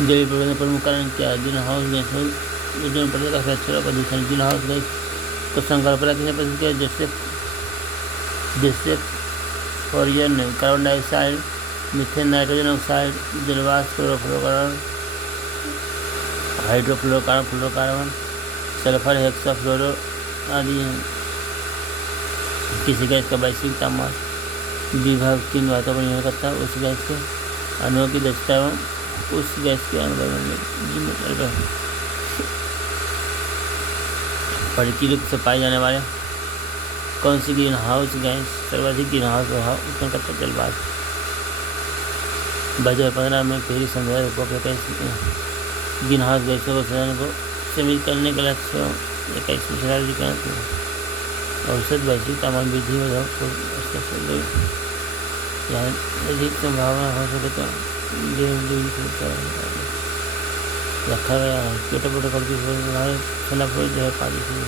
जलीय परिवर्तन प्रमुख कारण क्या है? ग्रीन हाउस गैसों ओजोन परत का फैक्चर प्रदूषण। ग्रीन हाउस गैस को संकल्पना किसने प्रस्तुत किया? जोसेफ फॉरियर ने। Carbon dioxide, methane, nitrogen oxide, जलवाष्प, क्लोरोफ्लोरोकार्बन, हाइड्रोफ्लोरोकार्बन, फ्लोरोकार्बन, सल्फर, हेक्साफ्लोरो आदि हैं। किसी गैस का वैश्विक तापमान विभव किन बातों पर निर्भर करता है? उस गैस के अणुओं की दक्षता एवं उस गैस के परिचित रूप से पाए जाने वाले कौन सी ग्रीन हाउस गैस सर्वाधिक ग्रीन हाउस प्रभाव उत्पन्न करता है? जलवाष्प। 2015 में पहली संध्या रिपोर्ट में ग्रीन हाउस गैसों को उत्सर्जन को सीमित करने के लक्ष्य 21 औसत वैश्विक तापमान वृद्धि में अधिक संभावना हो सके तो रखा गया है। छोटे प्रोटोकॉल की खिलाफ जो है पारित हुई।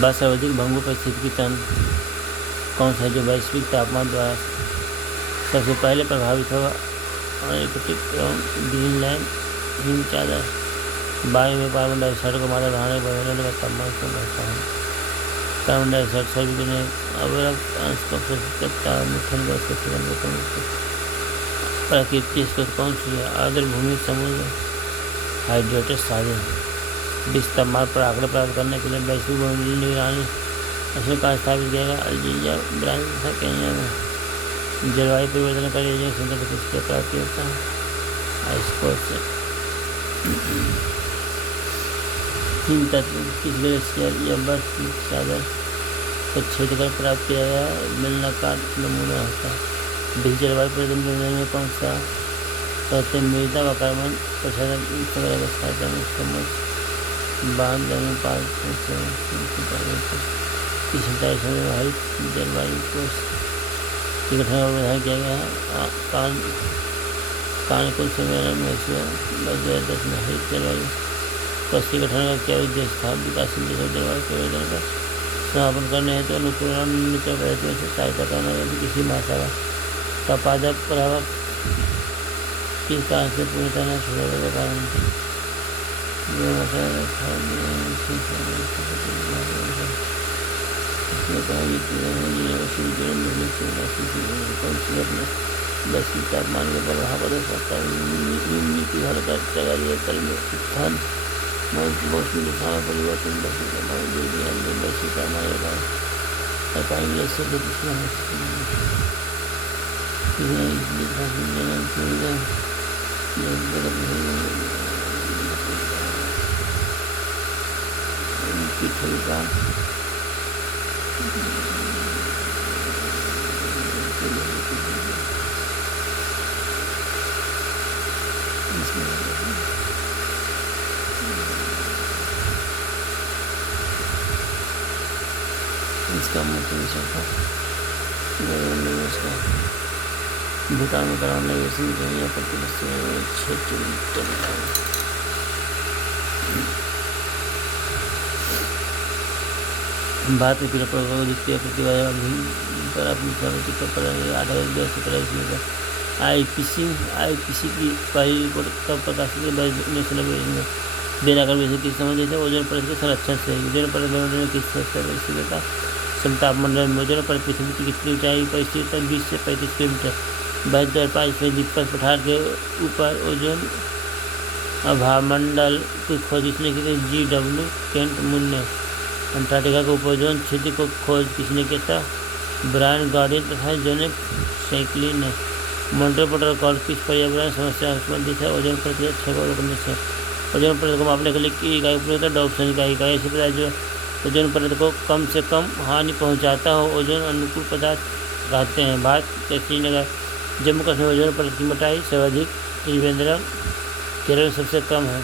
बस सर्वाधिक भंगुर परिस्थिति की तंत्र कौन सा है जो वैश्विक तापमान द्वारा सबसे पहले प्रभावित होगा? आर्कटिक एवं ग्रीनलैंड हिम चादर। वायु में कार्बन डाइऑक्साइड को मात्रा बढ़ाने का तापमान कम रहता है। कार्बन डाइऑक्साइड सभी में अवरक्त अंश को प्रस्तुत करता है। मीथेन गैस के सेवन को कम करता है। प्राकृतिक स्रोत कौन सी है? आर्द्र भूमि, समुद्र, हाइड्रेटेड साधन। विश्व तापमान पर आंकड़े प्राप्त करने के लिए वैश्विक भौगोलिक निगरानी इसमें कहाँ स्थापित किया गया? अल्जीरिया, ब्राजील तथा केन्या में। जलवायु परिवर्तन का एजेंट प्रतिष्ठा प्राप्त होता है आइस्कोर से। तीन तत्व किस ग्लेशियर या बर्फ की चादर को छेद कर प्राप्त किया गया बेलनाकार नमूना होता है? विश्व जलवायु परिवर्तन के में कौन सा कहते हैं? मृदा व कार्बन प्रसारण बांध अनुपात इस हरित जलवायु कोष की गठन और विधान किया गया है। कानपुर सम्मेलन में 2010 में हरित जलवायु कोष के गठन का क्या उद्देश्य था? विकासशील देशों जलवायु परिवर्तन का समापन करने हेतु अनुकूलन मित्र प्रयत्नों से सहायता करना यदि किसी भाषा का पादप प्रभाव किस कारण से पूर्णतः नष्ट हो जाने के कारण वैश्विक तापमान के प्रभाव बदल सकता है। नीति हल्का कल में उत्थान मौसमी दिशाओं में परिवर्तन वैश्विक तापमान के कारण पाएंगे इससे इसका मुख्य विषय था भूटान में कराने क्षेत्र भारत में द्वितीय प्रतिभा पर अपनी सहमति पर पढ़ेंगे। 8 आईपीसी की पहली रिपोर्ट कब प्रकाशित की? 1990 में। बेनाकर विषय किस संबंधित है? ओजोन परत के संरक्षण से। ओजोन परत में किस स्थिरता तापमंडल में ओजोन परत पृथ्वी की कितनी ऊंचाई पर स्थित है? 20 से 35 किलोमीटर। 2005 में दिप्पल पठार के ऊपर ओजोन अभामंडल की खोज किसने की? GW केंट मून ने। अंटार्कटिका के ऊपर ओजोन क्षेत्र को खोज किसने किया था? ब्रायन गार्डिन तथा जोसेफ शैकली ने। मॉन्ट्रियल प्रोटोकॉल किस पर्यावरण समस्या से संबंधित है? ओजोन परत के क्षय को रोकने से। ओजोन परत को मापने के लिए की इकाई उपयोग होता है? डॉप्सन का इकाई। इसी प्रकार जो ओजोन परत को कम से कम हानि पहुंचाता हो ओजोन अनुकूल पदार्थ कहते हैं। भारत के श्रीनगर जम्मू कश्मीर ओजोन परत की मोटाई सर्वाधिक, त्रिवेंद्रम केरल सबसे कम है।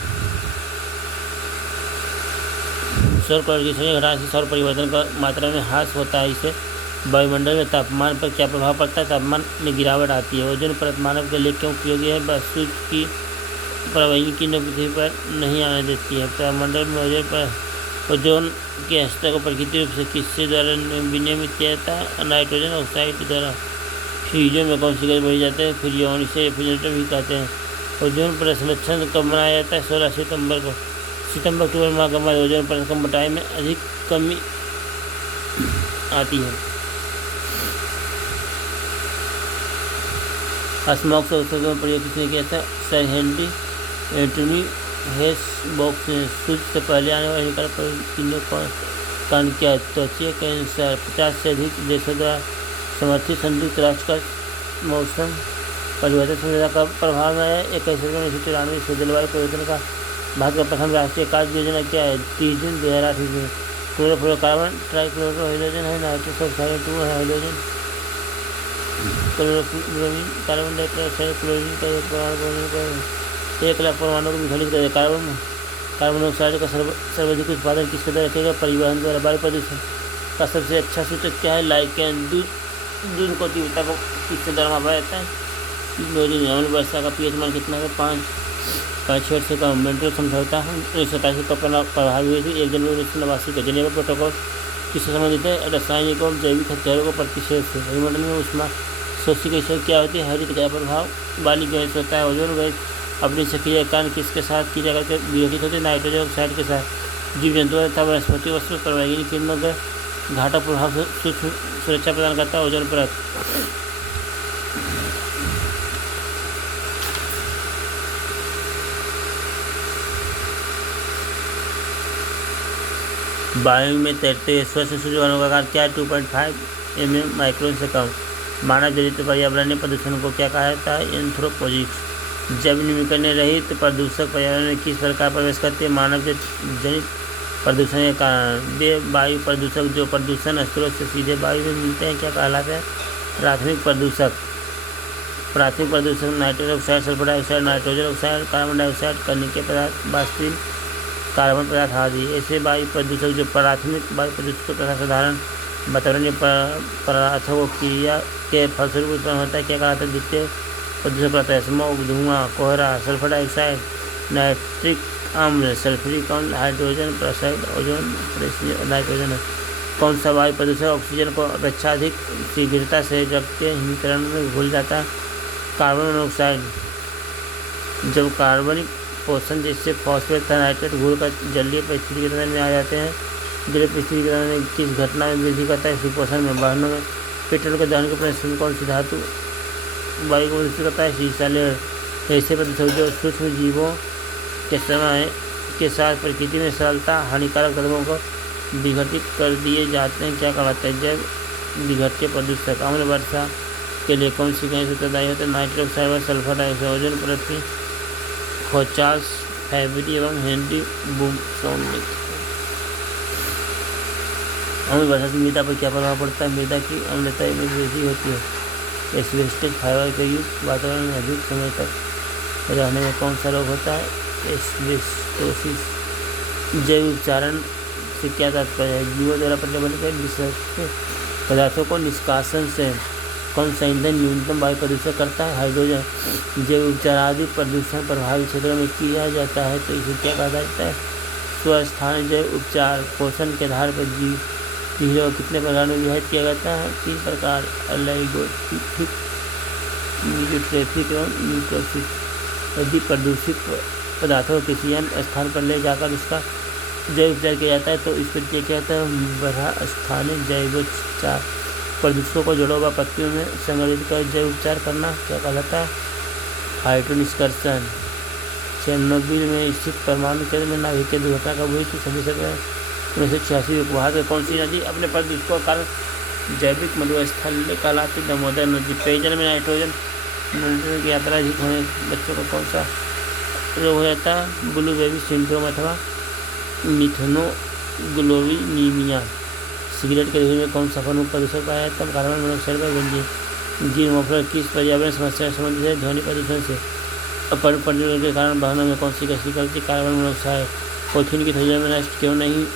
सौर परिवर्तन घटना से सौर परिवर्तन का मात्रा में ह्रास होता है। इससे वायुमंडल में तापमान पर क्या प्रभाव पड़ता है? तापमान में गिरावट आती है। ओजोन परत मानव के लिए क्यों उपयोगी है? वस्तु की प्रवाही किरणें पृथ्वी पर नहीं आने देती है। वायुमंडल में ओजोन के स्तर को प्राकृतिक रूप से किससे द्वारा विनियमित किया जाता है? नाइट्रोजन ऑक्साइड द्वारा। फ्रीजों में कौन सी गैस बढ़ी जाते हैं? फ्रियोन, इसे रेफ्रिजरेटर भी कहते हैं। ओजोन परत संरक्षण कब मनाया जाता है? 16 सितंबर को। सितंबर अक्टूबर माह के बाद ओजोन परत की मोटाई में अधिक कमी आती है। स्मॉग से औषधों में प्रयोग किसने किया था? सर हेनरी एंटनी हेसबॉक्स ने। सूर्य से पहले आने वाले हानिकारक किरणों का कारण क्या है? त्वचा कैंसर। 50 से अधिक देशों द्वारा समर्थित संयुक्त राष्ट्र का मौसम परिवर्तन संविधान का प्रभाव में है। 1993 से जलवायु परिवर्तन का भारत का प्रथम राष्ट्रीय कार्य योजना क्या है? 30 जून 2008 में। क्लोरोफ्लोरोकार्बन, ट्राइक्लोरोहाइड्रोजन है, नाइट्रस ऑक्साइड 2 है, हाइड्रोजन, क्लोरोब्रोमीन, कार्बन डाइऑक्साइड, क्लोरीन का एक परमाणु 1 लाख परमाणु को विखंडित कर कार्बन डाइऑक्साइड का सर्वाधिक उत्पादन किसके द्वारा किया? परिवहन द्वारा। वायु प्रदूषण का सबसे अच्छा सूचक क्या है? लाइकेन। दूध को तीव्रता को किसके द्वारा मापा जाता है? क्लोरीन। अम्ल वर्षा का पीएच मान कितना है? 5.6 से कम। मेंटल समझौता 1987 का प्रभावी हुई थी। 1 जनवरी 1989 का। जेनेवा प्रोटोकॉल किससे संबंधित है? रासायनिक और जैविक हथियारों को प्रतिषेध से। वायुमंडल में ऊष्मा शोषी की शक्ति क्या होती है? हरित गैस प्रभाव वाली गैस होता है। ओजोन गैस अपनी सक्रिय कार्य किसके साथ की जाकर विघटित होती है? नाइट्रोजन ऑक्साइड के साथ। जीव जंतुओं तथा वनस्पति वस्तु पराबैंगनी किरणों के घातक प्रभाव से सूक्ष्म सुरक्षा प्रदान करता है ओजोन परत। वायु में तैरते हुए स्वस्थ सूर्यग्रहणों का आकार क्या है? 2.5 mm माइक्रोन से कम। मानव जनित पर्यावरणीय प्रदूषण को क्या कहा जाता है? एंथ्रोपोजेनिक। जैव नवीकरण रहित प्रदूषक पर्यावरण में किस प्रकार प्रवेश करते हैं? मानव जनित प्रदूषण के कारण। वे वायु प्रदूषक जो प्रदूषण स्रोत से सीधे वायु में मिलते हैं क्या कहलाते हैं? प्राथमिक प्रदूषक। प्राथमिक प्रदूषक nitrous oxide, sulphur dioxide, nitrogen oxide, carbon dioxide, कर्निकीय पदार्थ, वाष्पीय कार्बन पदार्थ आदि। ऐसे वायु प्रदूषक जो प्राथमिक वायु प्रदूषक तथा साधारण वातावरणीय पदार्थों को क्रिया के फलस्वरूप उत्पन्न होता है क्या कहलाता है? द्वितीय प्रदूषक कहता है। स्मोक, धुआं, कोहरा, सल्फर डाइऑक्साइड, नाइट्रिक अम्ल, सल्फ्यूरिक अम्ल, हाइड्रोजन पेरोक्साइड, ओजोन, नाइट्रोजन है। कौन सा वायु प्रदूषक ऑक्सीजन को अपेक्षा अधिक शीघ्रता से जब के हिमीकरण में घुल जाता है? Carbon monoxide. जब कार्बनिक पोषण जैसे फॉस्फेट तथा नाइट्रेट घुलकर जलीय परिस्थिति के में आ जाते हैं। जलीय परिस्थिति के में किस घटना में वृद्धि करता है? सुपोषण में। वाहनों में पेट्रोल के दहन के परिश्रम कौन सी धातु वायु को प्रदूषित करता है? शीशा, लेड। ऐसे प्रदूषक जो सूक्ष्म जीवों के समय के साथ प्रकृति में सरलता हानिकारक तत्वों को विघटित कर दिए जाते हैं क्या कहलाते हैं? जब विघट्य प्रदूषक। अम्ल वर्षा के लिए कौन सी गैस उत्तरदायी होते हैं? नाइट्रस ऑक्साइड व सल्फर डाइऑक्साइड। ओजोन परत की खोज चार्ल्स फैबरी एवं हेनरी बूमसोन ने। अम्ल वर्षा से मृदा पर क्या प्रभाव पड़ता है? मृदा की अम्लता में वृद्धि होती है। एस्बेस्टस फाइबर के युक्त वातावरण में अधिक समय तक रहने में कौन सा रोग होता है? एस्बेस्टोसिस। जैव उपचारण से क्या तात्पर्य है? जीवों द्वारा पर्यावरण के विषाक्त पदार्थों को निष्कासन से कौन सा ईंधन न्यूनतम वायु प्रदूषण करता है? हाइड्रोजन। जैव उपचार आदि प्रदूषण प्रभावित क्षेत्रों में किया जाता है तो इसे क्या कहा जाता है? स्वस्थानीय जैव उपचार। पोषण के आधार पर जीवों कितने प्रकार में विभाजित किया जाता है? 3 प्रकार। एलाइगोट्रिक, न्यूट्रोट्रिक एवं न्यूट्रोफिक। यदि प्रदूषित पदार्थों को किसी अन्य स्थान पर ले जाकर उसका जैव उपचार किया जाता है तो इस पर क्या कहता है? बड़ा स्थानीय जैवोपचार। प्रदूषकों को जड़ों व पत्तियों में संग्रहित कर जैव उपचार करना क्या कहलाता है? हाइड्रोनिष्कर्षण। चेरनोबिल में स्थित परमाणु केंद्र में नाभिकीय दुर्घटना कब हुई थी? 1986 में। भारत में कौन सी नदी अपने प्रदूषकों के कारण जैविक मरुस्थल कहलाती? दामोदर नदी। पेयजल में नाइट्रोजन की यात्रा अधिक होने बच्चों को कौन सा रोग हो जाता है? ब्लू बेबी सिंड्रोम अथवा मिथेनोग्लोबिनीमिया। सिगरेट के धुएं में कौन सा प्रमुख प्रदूषक पाया जाता है? कार्बन मोनोऑक्साइड व बेंजीन। ग्रीन मफलर किस पर्यावरण समस्या से संबंधित है? ध्वनि प्रदूषण से। अपर्ण प्रदूषण के कारण वाहनों में कौन सी गैस निकलती? Carbon monoxide. पॉलीथीन की थैलियों में नष्ट क्यों नहीं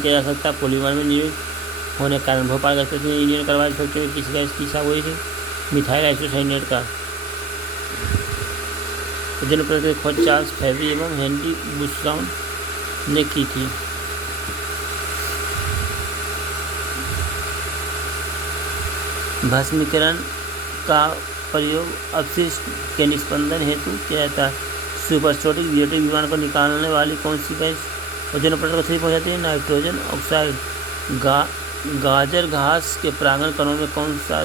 किया जा सकता? पॉलीमर में नियुक्त होने के कारण। भोपाल गैस में इंडियन कार्बाइड फैक्ट्री में किस गैस की साफ हुई थी? मिथाइल आइसोसाइनेट का। ओजोन परत की खोज चार्ल्स फैबरी एवं हेनरी बूमसोन ने की थी। भस्मीकरण का प्रयोग अपशिष्ट के निस्पंदन हेतु किया जाता है। सुपरसोनिक जेट विमान को निकालने वाली कौन सी गैस ओजोन परत को क्षति पहुंचाती है? Nitrogen oxide. गाजर घास के परागण कणों में कौन सा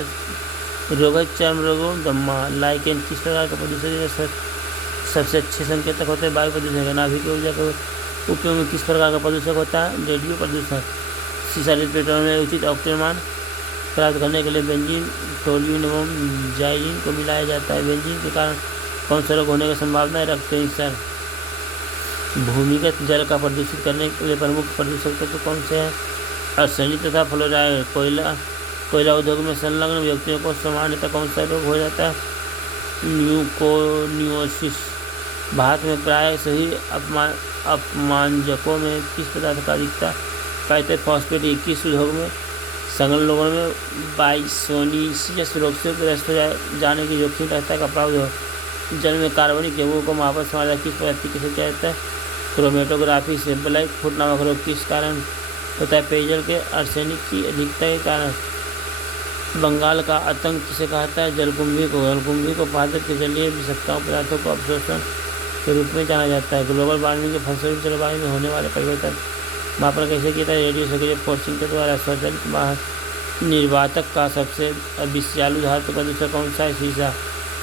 रोग है? चर्म रोगों, दमा। लाइकेन किस प्रकार का प्रदूषक सबसे अच्छे संकेतक होते हैं? वायु प्रदूषण। नाभिक ऊर्जा का उपयोग में किस प्रकार का प्रदूषक होता है? रेडियो प्रदूषण। सीसालित पेट्रोल में उचित ऑक्टेन मान प्राप्त करने के लिए बेंजीन, टोल्यूइन एवं जाइलिन को मिलाया जाता है। बेंजीन के कारण कौन सा रोग होने की संभावना है? रक्त कैंसर। भूमिगत जल का प्रदूषित करने के लिए प्रमुख प्रदूषक तत्व कौन से हैं? आर्सेनिक तथा फ्लोराइड। कोयला उद्योग में संलग्न व्यक्तियों को सामान्यतः कौन सा रोग हो जाता है? ल्यूकोनियोसिस। भारत में प्राय सही अपमानजकों में किस पदार्थ का अधिकता पाते? फॉस्फेट। 21 उद्योग में संलग्न लोगों में बाइसोनियसिस रोग से ग्रस्त हो जाने की जोखिम रहता है का प्रावधान। जल में कार्बनिक यौगों को वापस समाजा किस पद्धति से किया जाता है? क्रोमेटोग्राफी से। ब्लैक फुट नामक रोग किस कारण होता है? पेयजल के आर्सेनिक की अधिकता के कारण। बंगाल का आतंक किसे कहता है? जलकुंभी को। जलकुंभी को पादप के जलीय विषाक्तों पदार्थों को अवशोषण के रूप में जाना जाता है। ग्लोबल वार्मिंग के फलस्वरूप जलवायु में होने वाले परिवर्तन मापन कैसे किया जाता है? रेडियो सक्रिय फोर्सिंग के द्वारा। स्वचालित बाहर निर्वातक का सबसे विषालु धातु प्रदूषक कौन सा है? शीशा।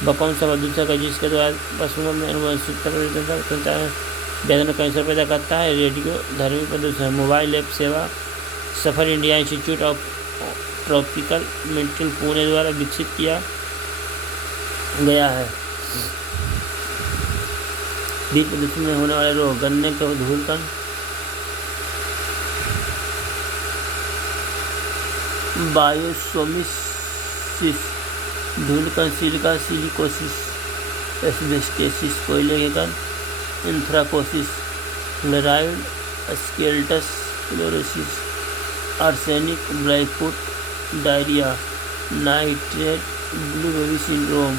वह कौन सा प्रदूषक है जिसके द्वारा पशुओं में अनुवंशिकता परिवर्तन संचार वेदन कैंसर पैदा करता है? रेडियो धर्मी प्रदूषण। मोबाइल ऐप सेवा SAFAR India institute of tropical medicine Pune द्वारा विकसित किया गया है। बीज प्रदूषण में होने वाले रोग। गन्ने के धूलकण, बायोसोमिसिस, धूलकण, सिलिका सिलिकोसिस, एस्बेस्टोसिस, कोयले के कण, anthracosis, fluoride, skeletal fluorosis, arsenic, blackfoot, diarrhoea, nitrate, blue baby syndrome,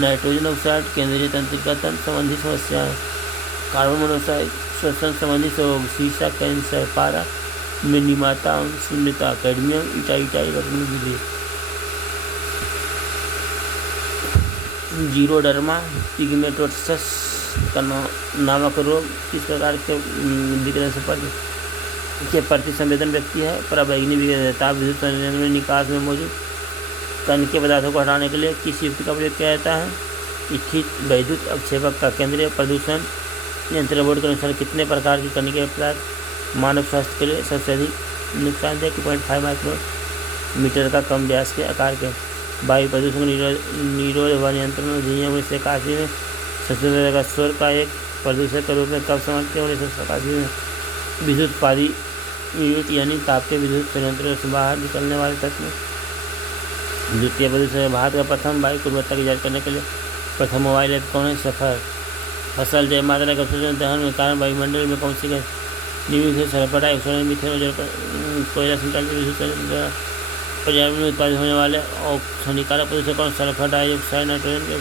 nitrogen oxide, केंद्रीय तंत्रिका तंत्र संबंधी समस्याएं, कार्बन मोनोऑक्साइड श्वसन संबंधी रोग, शीशा कैंसर, पारा में निमाता शून्यता, कैडमियम इटाइटाई रखने विधि, जीरोडर्मा पिग्मेटोसस का नामक रोग किस प्रकार के विकिरण से के प्रति संवेदन व्यक्ति है? पराबैंगनी विकिरण। ताप विद्युत संयोजन में निकास में मौजूद कण के पदार्थों को हटाने के लिए किस युक्ति का प्रयोग किया जाता है? स्थित वैद्युत अवक्षेपक का। केंद्रीय प्रदूषण नियंत्रण बोर्ड के अनुसार कितने प्रकार की कणिकीय पदार्थ मानव स्वास्थ्य के लिए सबसे अधिक नुकसानदायक? 2.5 माइक्रोमीटर का कम व्यास के आकार के। वायु प्रदूषण निरोध व नियंत्रण अधिनियम 1981 में सबसे का स्वर का एक प्रदूषक के रूप में कब समाप्त किया? 1987 में। विद्युत उत्पादी यूनिट यानी ताप के विद्युत संयंत्रों से बाहर निकलने वाले तत्व। द्वितीय प्रदूषक। भारत का प्रथम वायु गुणवत्ता की जांच करने के लिए प्रथम मोबाइल ऐप कौन है? सफर। फसल जैव मात्रा का दहन के कारण वायुमंडल में कौन सी गैस निर्मित? सल्फर डाइऑक्साइड, मीथेन, कोयला संचालित विद्युत पर्यावरण में उत्पादित होने वाले हानिकारक प्रदूषक कौन? Sulphur dioxide, nitrogen oxide.